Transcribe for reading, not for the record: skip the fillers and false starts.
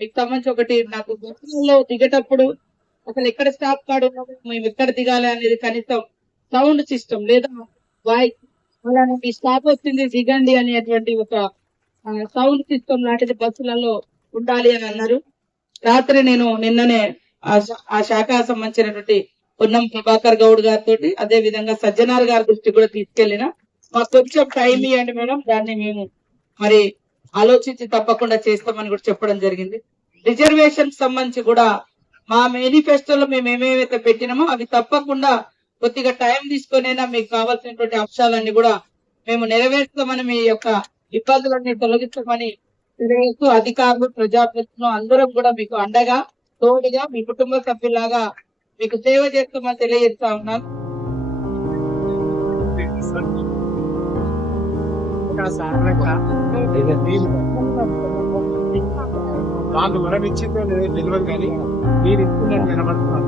మీకు సంబంధించి ఒకటి నాకు బస్సులలో దిగేటప్పుడు అసలు ఎక్కడ స్టాప్ కార్డు ఉన్నాము, మేము ఎక్కడ దిగాలి అనేది కనీసం సౌండ్ సిస్టమ్ లేదా వాయిస్ అలానే మీ స్టాప్ వచ్చింది దిగండి అనేటువంటి ఒక సౌండ్ సిస్టమ్ లాంటిది బస్సులలో ఉండాలి అని అన్నారు. రాత్రి నేను నిన్ననే ఆ శాఖ సంబంధించినటువంటి పొన్నం ప్రభాకర్ గౌడ్ గారితో అదే విధంగా సజ్జనార్ గారి దృష్టి కూడా తీసుకెళ్లిన. మాకు కొంచెం టైం ఇవ్వండి మేడం, దాన్ని మేము మరి ఆలోచించి తప్పకుండా చేస్తామని కూడా చెప్పడం జరిగింది. రిజర్వేషన్ సంబంధించి కూడా మా మేనిఫెస్టోలో మేము ఏమేమైతే పెట్టినామో అవి తప్పకుండా కొద్దిగా టైం తీసుకునైనా మీకు కావాల్సినటువంటి అంశాలన్నీ కూడా మేము నెరవేర్స్తామని, మీ యొక్క ఇబ్బందులన్నీ తొలగించమని తెలియజేస్తూ అధికారులు ప్రజాప్రతినిధులు అందరం కూడా మీకు అండగా తోడుగా మీ కుటుంబ సభ్యులాగా మీకు సేవ చేస్తామని తెలియజేస్తా ఉన్నాను. వాళ్ళు మనం ఇచ్చిందో లేదో తెలియదు కానీ మీరు ఇస్తున్నారు వినబడుతున్నారు.